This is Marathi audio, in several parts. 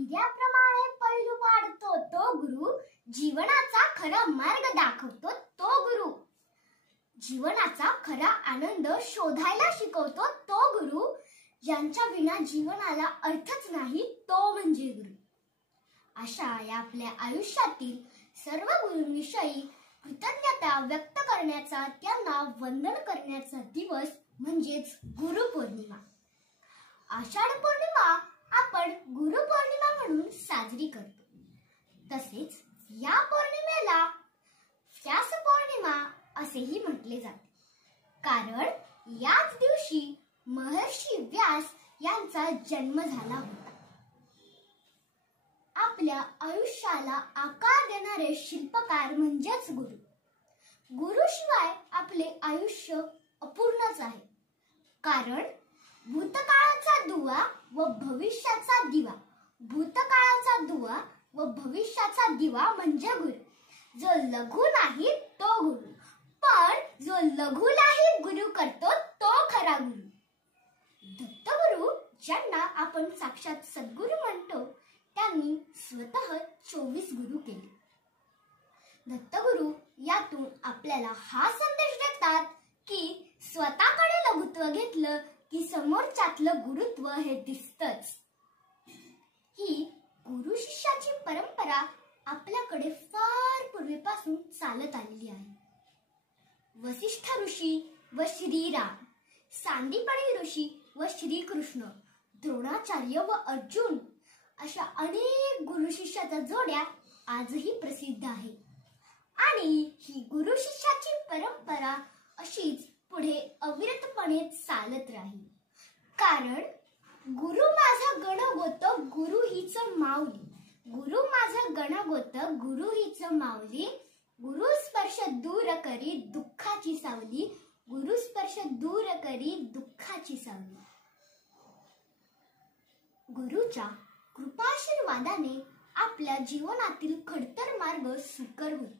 हिऱ्याप्रमाणे पैलू पाडतो तो गुरु, जीवनाचा खरा मार्ग दाखवतो तो गुरु, जीवनाचा खरा आनंद शोधायला शिकवतो तो गुरु, ज्यांच्या विना जीवनाला अर्थच नाही तो म्हणजे गुरु. अशा या आपल्या आयुष्यातील सर्व गुरूंविषयी कृतज्ञता व्यक्त करण्याचा, त्यांना वंदन करण्याचा दिवस म्हणजेच गुरुपौर्णिमा. आषाढ पौर्णिमा आपण गुरुपौर्णिमा म्हणून साजरी करतो. तसेच या पौर्णिमेला व्यास पौर्णिमा असेही म्हटले जाते, कारण याच दिवशी महर्षी व्यास यांचा जन्म झाला होता. आपल्या आयुष्याला आकार देणारे शिल्पकार म्हणजेच गुरु. गुरुशिवाय आपले आयुष्य अपूर्णच आहे, कारण भूतकाळाचा दुवा व भविष्याचा दिवा, भूतकाळाचा दुवा व भविष्याचा दिवा म्हणजे गुरु. जो लघु नाही तो गुरु, पण जो लघुलाही गुरु करतो तो खरा गुरु. दत्तगुरु, ज्यांना आपण साक्षात सद्गुरु म्हणतो, त्यांनी स्वतः 24 गुरु केले. दत्तगुरु यातून आपल्याला हा संदेश देतात की स्वतःकडे लघुत्व घेतलं की समोरच्यातलं गुरुत्व हे दिसतच. ही गुरु शिष्याची परंपरा आपल्याकडे फार पूर्वीपासून चालत आलेली आहे. वसिष्ठ ऋषी व श्रीराम, सांदीपनी ऋषी व श्रीकृष्ण, द्रोणाचार्य व अर्जुन अशा अनेक गुरु शिष्याच्या जोड्या आजही प्रसिद्ध आहे. आणि ही गुरु शिष्याची परंपरा अशीच पुढे अविरतपणे चालत राहील, कारण गुरु माझा गणगोत गुरु हीच माऊली, गुरु माझा गणगोत गुरु हीच माऊली, गुरु स्पर्श दूर करी दुःखाची सावली, गुरु स्पर्श दूर करी दुःखाची सावली. गुरुच्या कृपाशीर्वादाने आपल्या जीवनातील खडतर मार्ग सुकर होतो.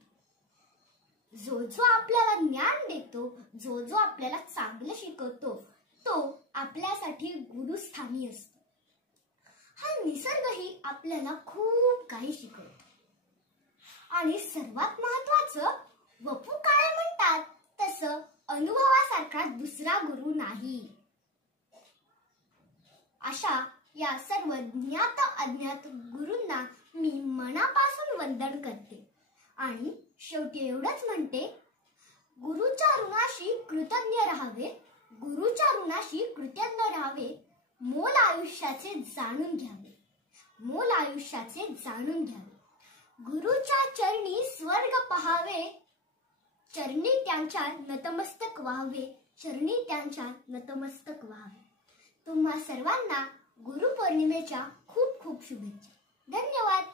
जो जो आपल्याला ज्ञान देतो, जो जो आपल्याला चांगलं शिकवतो, तो आपल्यासाठी गुरुस्थानी असतो. हा निसर्गही आपल्याला खूप काही शिकवतो. आणि सर्वात महत्वाचं, वपू काळे म्हणतात तसं अनुभवासारखा दुसरा गुरु नाही. अशा या सर्व ज्ञात अज्ञात गुरूंना मी मनापासून वंदन करते आणि शेवटी एवढंच म्हणते, गुरुच्या ऋणाशी कृतज्ञ राहावे, गुरुच्या ऋणाशी कृतज्ञ राहावे, मोल आयुष्याचे जाणून घ्यावे, मोल आयुष्याचे जाणून घ्यावे. गुरुच्या चरणी स्वर्ग पहावे, चरणी त्यांच्या नतमस्तक व्हावे, चरणी त्यांच्या नतमस्तक व्हावे. तुम्हा सर्वांना गुरुपौर्णिमेच्या खूप खूप शुभेच्छा. धन्यवाद.